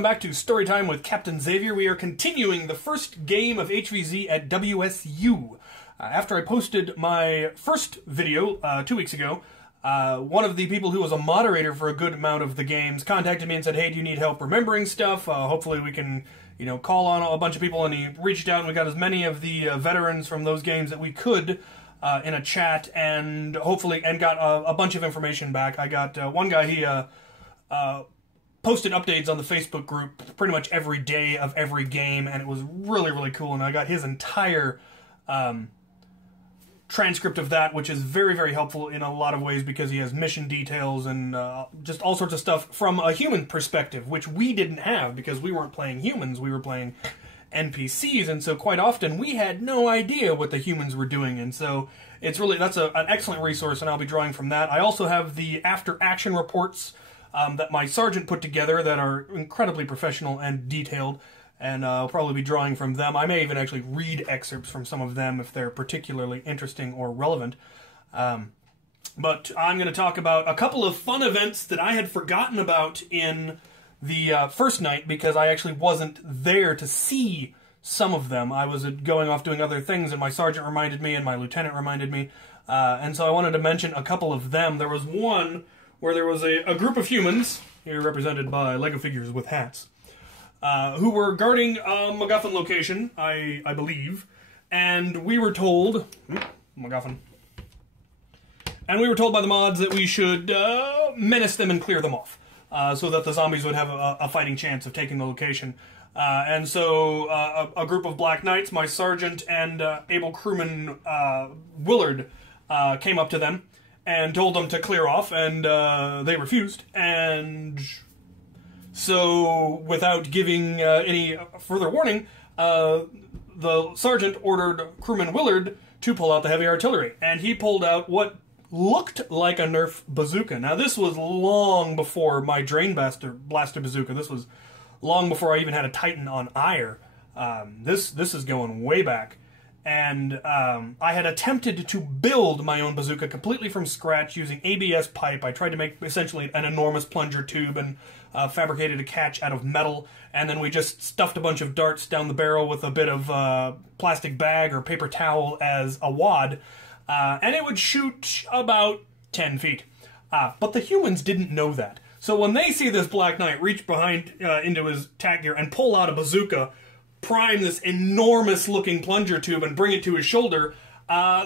welcome back to Storytime with Captain Xavier. We are continuing the first game of HVZ at WSU. After I posted my first video 2 weeks ago, one of the people who was a moderator for a good amount of the games contacted me and said, hey, do you need help remembering stuff? Hopefully we can, call on a bunch of people, and he reached out and we got as many of the veterans from those games that we could in a chat, and got a bunch of information back. I got one guy, he posted updates on the Facebook group pretty much every day of every game, and it was really, really cool, and I got his entire transcript of that, which is very, very helpful in a lot of ways because he has mission details and just all sorts of stuff from a human perspective, which we didn't have because we weren't playing humans, we were playing NPCs, and so quite often we had no idea what the humans were doing, and so that's an excellent resource, and I'll be drawing from that. I also have the after-action reports that my sergeant put together that are incredibly professional and detailed, and I'll probably be drawing from them. I may even actually read excerpts from some of them if they're particularly interesting or relevant. But I'm going to talk about a couple of fun events that I had forgotten about in the first night because I actually wasn't there to see some of them. I was going off doing other things, and my sergeant reminded me and my lieutenant reminded me, and so I wanted to mention a couple of them. There was one where there was a group of humans, here represented by Lego figures with hats, who were guarding a MacGuffin location, I believe, and we were told, MacGuffin, and we were told by the mods that we should menace them and clear them off, so that the zombies would have a fighting chance of taking the location. And so a group of Black Knights, my sergeant and able crewman Willard, came up to them and told them to clear off, and they refused. And so, without giving any further warning, the sergeant ordered crewman Willard to pull out the heavy artillery, and he pulled out what looked like a Nerf bazooka. Now, this was long before my Drain Blaster bazooka. This was long before I even had a Titan on Ire. This is going way back. And I had attempted to build my own bazooka completely from scratch using ABS pipe. I tried to make essentially an enormous plunger tube and fabricated a catch out of metal, and then we just stuffed a bunch of darts down the barrel with a bit of plastic bag or paper towel as a wad, and it would shoot about 10 feet. But the humans didn't know that. So when they see this Black Knight reach behind into his tack gear and pull out a bazooka, prime this enormous-looking plunger tube and bring it to his shoulder,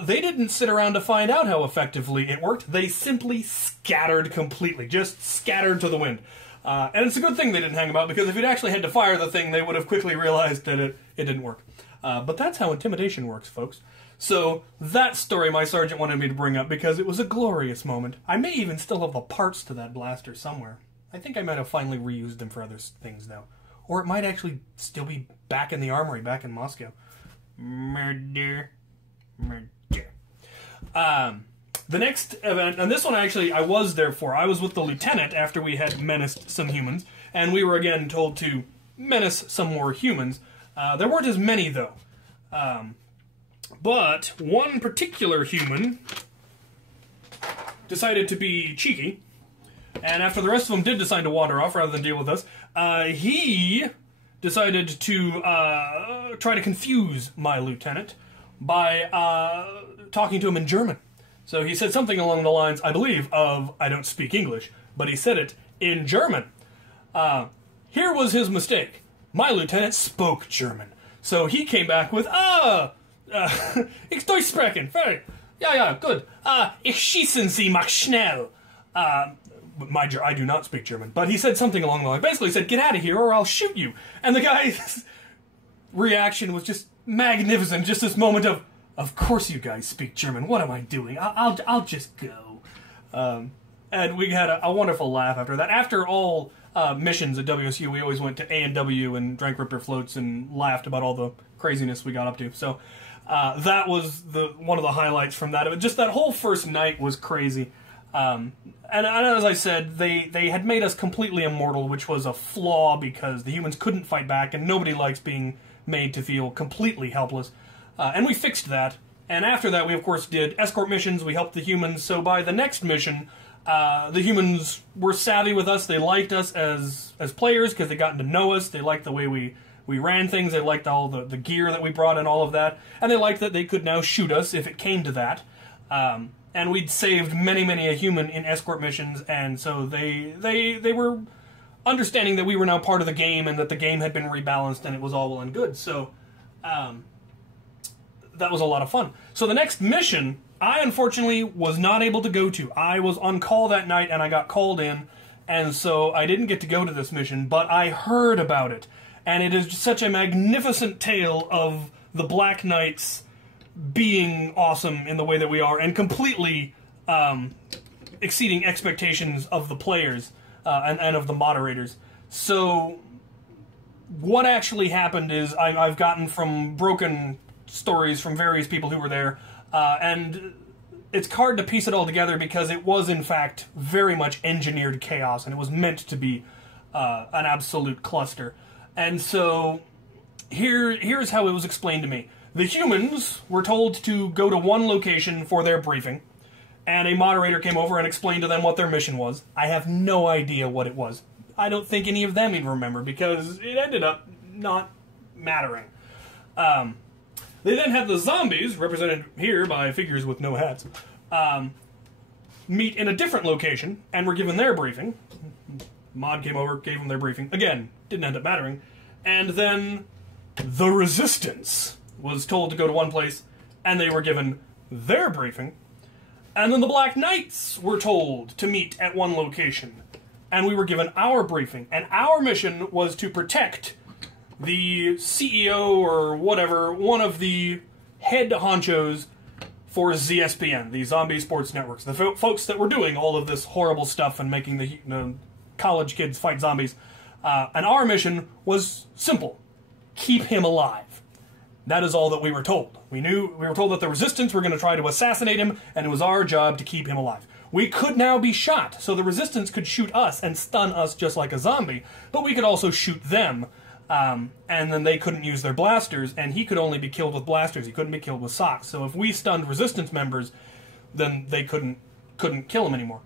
they didn't sit around to find out how effectively it worked. They simply scattered completely, just scattered to the wind. And it's a good thing they didn't hang about, because if you'd actually had to fire the thing, they would have quickly realized that it didn't work. But that's how intimidation works, folks. So that story my sergeant wanted me to bring up because it was a glorious moment. I may even still have the parts to that blaster somewhere. I think I might have finally reused them for other things, though. Or it might actually still be back in the armory, back in Moscow. Murder. Murder. The next event, and this one actually I was there for. I was with the lieutenant after we had menaced some humans, and we were again told to menace some more humans. There weren't as many, though. But one particular human decided to be cheeky, and after the rest of them did decide to wander off rather than deal with us, he decided to try to confuse my lieutenant by talking to him in German. So he said something along the lines, I believe, of, I don't speak English, but he said it in German. Here was his mistake. My lieutenant spoke German. So he came back with, ich Deutsch sprechen. Ja, good. Ich schießen Sie mach schnell. I do not speak German, but he said something along the line. Basically said, get out of here or I'll shoot you. And the guy's reaction was just magnificent. Just this moment of course you guys speak German. What am I doing? I'll just go. And we had a wonderful laugh after that. After all missions at WSU, we always went to A&W and drank Ripper floats and laughed about all the craziness we got up to. So that was one of the highlights from that. Just that whole first night was crazy. And as I said, they had made us completely immortal, which was a flaw because the humans couldn't fight back, and nobody likes being made to feel completely helpless. And we fixed that. And after that, we of course did escort missions. We helped the humans. So by the next mission, The humans were savvy with us. They liked us as players because they gotten to know us. They liked the way we ran things. They liked all the gear that we brought and all of that. And they liked that they could now shoot us if it came to that. And we'd saved many a human in escort missions, and so they were understanding that we were now part of the game and that the game had been rebalanced and it was all well and good. So that was a lot of fun. So the next mission, I unfortunately was not able to go to. I was on call that night and I got called in, and so I didn't get to go to this mission, but I heard about it. And it is such a magnificent tale of the Black Knights being awesome in the way that we are, and completely exceeding expectations of the players and of the moderators. So what actually happened is I've gotten from broken stories from various people who were there, and it's hard to piece it all together because it was in fact very much engineered chaos, and it was meant to be an absolute cluster. And so here's how it was explained to me. The humans were told to go to one location for their briefing, and a moderator came over and explained to them what their mission was. I have no idea what it was. I don't think any of them even remember, because it ended up not mattering. They then had the zombies, represented here by figures with no hats, meet in a different location, and were given their briefing. Mod came over, gave them their briefing. Again, didn't end up mattering. And then the Resistance was told to go to one place, and they were given their briefing. And then the Black Knights were told to meet at one location, and we were given our briefing. And our mission was to protect the CEO or whatever, one of the head honchos for ZSPN, the Zombie Sports Networks, the folks that were doing all of this horrible stuff and making the college kids fight zombies. And our mission was simple: keep him alive. That is all that we were told. We were told that the Resistance were going to try to assassinate him, and it was our job to keep him alive. We could now be shot, so the Resistance could shoot us and stun us just like a zombie, but we could also shoot them, and then they couldn't use their blasters, and he could only be killed with blasters. He couldn't be killed with socks. So if we stunned Resistance members, then they couldn't kill him anymore.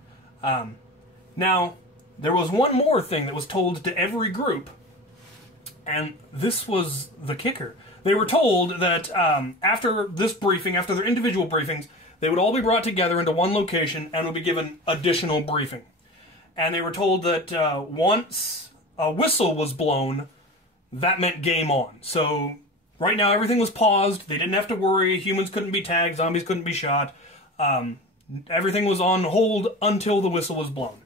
Now, there was one more thing that was told to every group, and this was the kicker. They were told that after this briefing, after their individual briefings, they would all be brought together into one location and would be given additional briefing. And they were told that once a whistle was blown, that meant game on. So right now everything was paused. They didn't have to worry. Humans couldn't be tagged. Zombies couldn't be shot. Everything was on hold until the whistle was blown.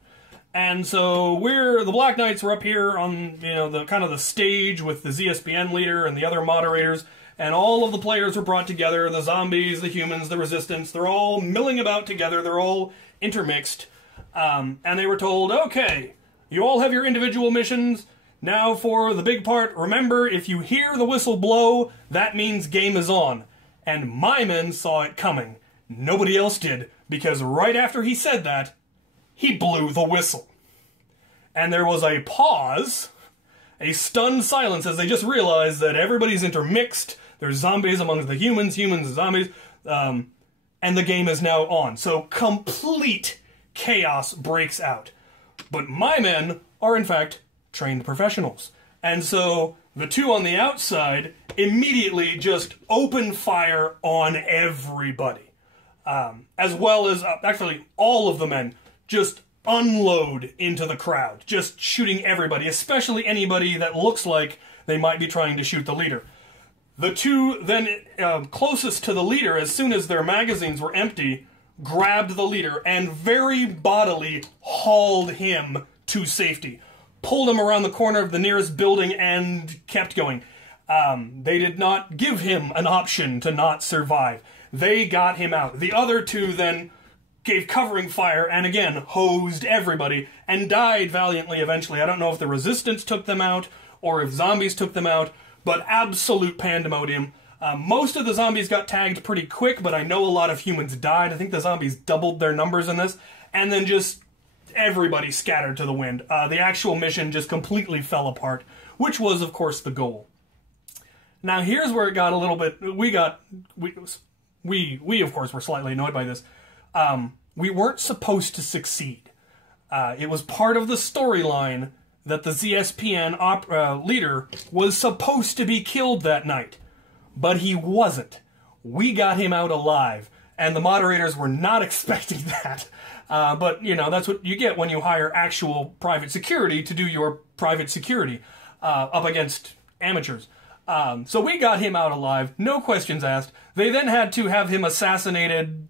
And so the Black Knights were up here on, the kind of the stage with the ZSPN leader and the other moderators, and all of the players were brought together, the zombies, the humans, the Resistance. They're all milling about together. They're all intermixed. And they were told, okay, you all have your individual missions. Now for the big part, remember, if you hear the whistle blow, that means game is on. And my men saw it coming. Nobody else did, because right after he said that, he blew the whistle. And there was a pause, a stunned silence, as they just realized that everybody's intermixed. There's zombies among the humans and zombies, and the game is now on. So complete chaos breaks out. But my men are, in fact, trained professionals. And so the two on the outside immediately just open fire on everybody. As well as, actually, all of the men just unload into the crowd, just shooting everybody, especially anybody that looks like they might be trying to shoot the leader. The two then closest to the leader, as soon as their magazines were empty, grabbed the leader and very bodily hauled him to safety, pulled him around the corner of the nearest building, and kept going. They did not give him an option to not survive. They got him out. The other two then gave covering fire and again hosed everybody and died valiantly eventually. I don't know if the Resistance took them out or if zombies took them out, but absolute pandemonium. Most of the zombies got tagged pretty quick, but I know a lot of humans died. I think the zombies doubled their numbers in this, and then just everybody scattered to the wind. The actual mission just completely fell apart, which was, of course, the goal. Now, here's where it got a little bit... We, of course, were slightly annoyed by this. We weren't supposed to succeed. It was part of the storyline that the ZSPN leader was supposed to be killed that night. But he wasn't. We got him out alive. And the moderators were not expecting that. But, you know, that's what you get when you hire actual private security to do your private security up against amateurs. So we got him out alive, no questions asked. They then had to have him assassinated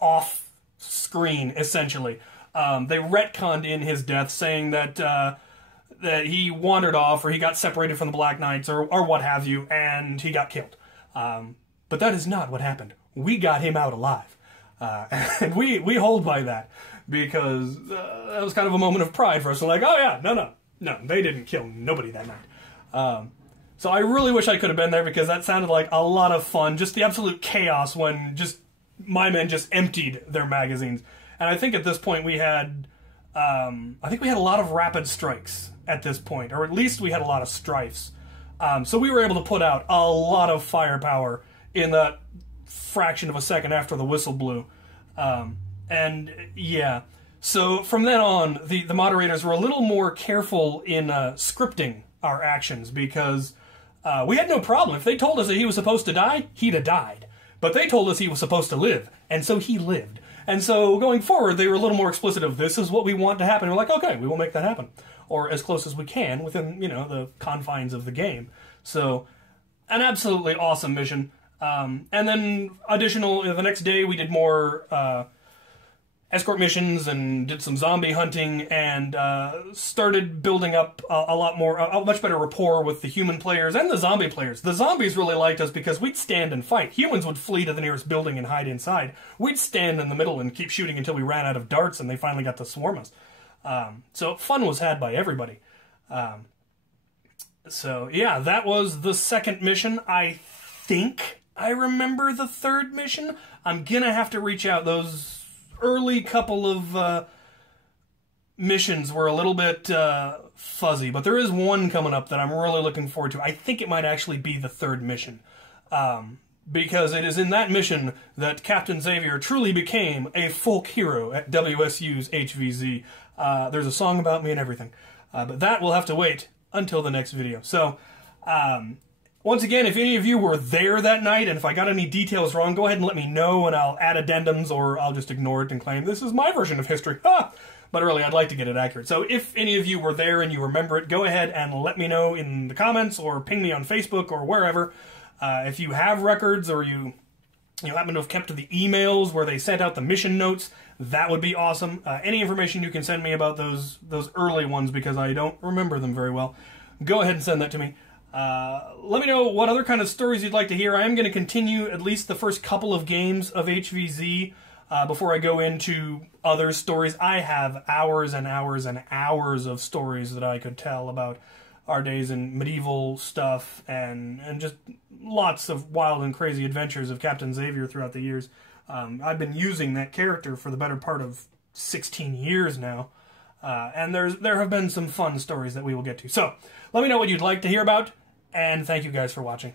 off screen, essentially. They retconned in his death, saying that that he wandered off, or he got separated from the Black Knights, or what have you, and he got killed. But that is not what happened. We got him out alive. And we hold by that, because that was kind of a moment of pride for us. We're like, oh yeah, no, they didn't kill nobody that night. So I really wish I could have been there, because that sounded like a lot of fun. Just the absolute chaos when my men just emptied their magazines. And I think at this point we had, a lot of rapid strikes at this point, or at least we had a lot of strifes. So we were able to put out a lot of firepower in that fraction of a second after the whistle blew. And yeah, so from then on, the moderators were a little more careful in scripting our actions, because we had no problem. If they told us that he was supposed to die, he'd have died. But they told us he was supposed to live, and so he lived. And so going forward, they were a little more explicit of, this is what we want to happen. And we're like, okay, we will make that happen. Or as close as we can within, you know, the confines of the game. So, an absolutely awesome mission. And then the next day we did more escort missions and did some zombie hunting, and started building up a much better rapport with the human players and the zombie players. The zombies really liked us because we'd stand and fight. Humans would flee to the nearest building and hide inside. We'd stand in the middle and keep shooting until we ran out of darts and they finally got to swarm us. So fun was had by everybody. So yeah, that was the second mission. I think I remember the third mission. I'm gonna have to reach out. Those early couple of missions were a little bit fuzzy, but there is one coming up that I'm really looking forward to. I think it might actually be the third mission, because it is in that mission that Captain Xavier truly became a folk hero at WSU's HVZ. There's a song about me and everything, but that will have to wait until the next video. So, once again, if any of you were there that night, and if I got any details wrong, go ahead and let me know, and I'll add addendums, or I'll just ignore it and claim this is my version of history. But really, I'd like to get it accurate. So if any of you were there and you remember it, go ahead and let me know in the comments, or ping me on Facebook, or wherever. If you have records, or you happen to have kept the emails where they sent out the mission notes, that would be awesome. Any information you can send me about those early ones, because I don't remember them very well, go ahead and send that to me. Let me know what other kind of stories you'd like to hear. I am going to continue at least the first couple of games of HVZ before I go into other stories. I have hours and hours and hours of stories that I could tell about our days in medieval stuff, and just lots of wild and crazy adventures of Captain Xavier throughout the years. I've been using that character for the better part of 16 years now. And there have been some fun stories that we will get to. So, let me know what you'd like to hear about, and thank you guys for watching.